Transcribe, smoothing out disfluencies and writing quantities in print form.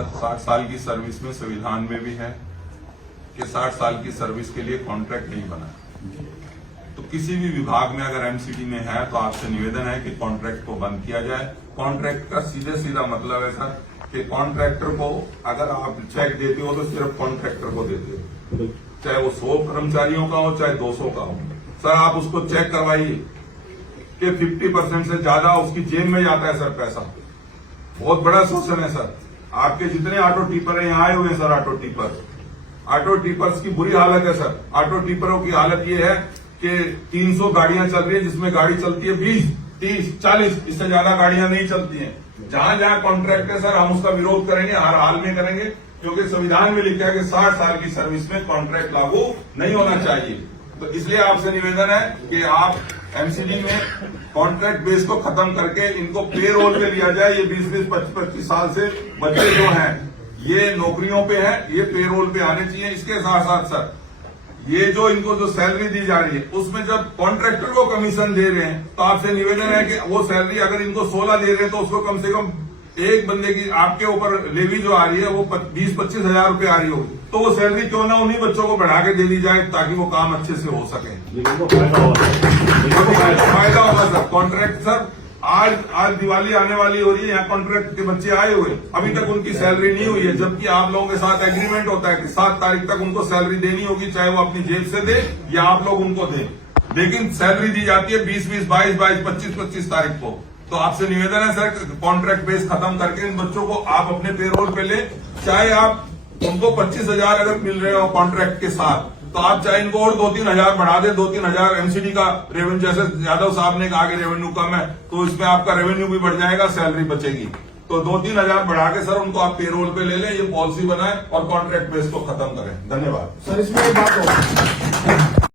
60 साल की सर्विस में संविधान में भी है कि 60 साल की सर्विस के लिए कॉन्ट्रैक्ट नहीं बना। तो किसी भी विभाग में अगर एमसीडी में है तो आपसे निवेदन है कि कॉन्ट्रैक्ट को बंद किया जाए। कॉन्ट्रैक्ट का सीधे सीधा मतलब है सर कि कॉन्ट्रैक्टर को अगर आप चेक देते हो तो सिर्फ कॉन्ट्रैक्टर को देते हो, चाहे वो 100 कर्मचारियों का हो चाहे 200 का हो। सर आप उसको चेक करवाइए कि 50% से ज्यादा उसकी जेब में जाता है सर पैसा। बहुत बड़ा शोषण है सर। आपके जितने ऑटो टिपर है यहाँ आए हुए हैं सर, ऑटो टिपर्स की बुरी हालत है सर। ऑटो टिपरों की हालत ये है कि 300 गाड़ियां चल रही है जिसमें गाड़ी चलती है 20, 30, 40, इससे ज्यादा गाड़ियां नहीं चलती हैं। जहां जहां कॉन्ट्रैक्ट है सर हम उसका विरोध करेंगे, हर हाल में करेंगे, क्योंकि संविधान में लिखा है कि 60 साल की सर्विस में कॉन्ट्रैक्ट लागू नहीं होना चाहिए। तो इसलिए आपसे निवेदन है कि आप एमसीडी में कॉन्ट्रैक्ट बेस को खत्म करके इनको पे रोल पे लिया जाए। ये 20-20, 25-25 साल से बच्चे जो हैं ये नौकरियों पे हैं, ये पे रोल पे आने चाहिए। इसके साथ साथ सर ये जो इनको जो सैलरी दी जा रही है उसमें जब कॉन्ट्रैक्टर को कमीशन दे रहे हैं तो आपसे निवेदन है कि वो सैलरी अगर इनको 16 दे रहे हैं तो उसको कम से कम एक बंदे की आपके ऊपर लेवी जो आ रही है वो 20-25 हजार रुपये आ रही होगी, तो वो सैलरी क्यों ना उन्हीं बच्चों को बढ़ा के दे दी जाए ताकि वो काम अच्छे से हो सके। फायदा होगा सर। कॉन्ट्रैक्ट सर आज दिवाली आने वाली हो रही है, यहाँ कॉन्ट्रैक्ट के बच्चे आए हुए अभी तक उनकी सैलरी नहीं हुई है, जबकि आप लोगों के साथ एग्रीमेंट होता है कि 7 तारीख तक उनको सैलरी देनी होगी, चाहे वो अपनी जेब से दे या आप लोग उनको दें। लेकिन सैलरी दी जाती है 20-20, 22-22, 25-25 तारीख को। तो आपसे निवेदन है सर कॉन्ट्रैक्ट बेस खत्म करके इन बच्चों को आप अपने पेरोल पे ले, चाहे आप उनको 25,000 अगर मिल रहे हो कॉन्ट्रैक्ट के साथ तो आप चाहे इनको और 2-3 हजार बढ़ा दे। 2-3 हजार एमसीडी का रेवेन्यू, जैसे यादव साहब ने कहा कि रेवेन्यू कम है तो इसमें आपका रेवेन्यू भी बढ़ जाएगा, सैलरी बचेगी। तो 2-3 हजार बढ़ा के सर उनको आप पेरोल पे ले लें, ये पॉलिसी बनाएं और कॉन्ट्रैक्ट बेस को खत्म करें। धन्यवाद सर। इसमें एक बात हो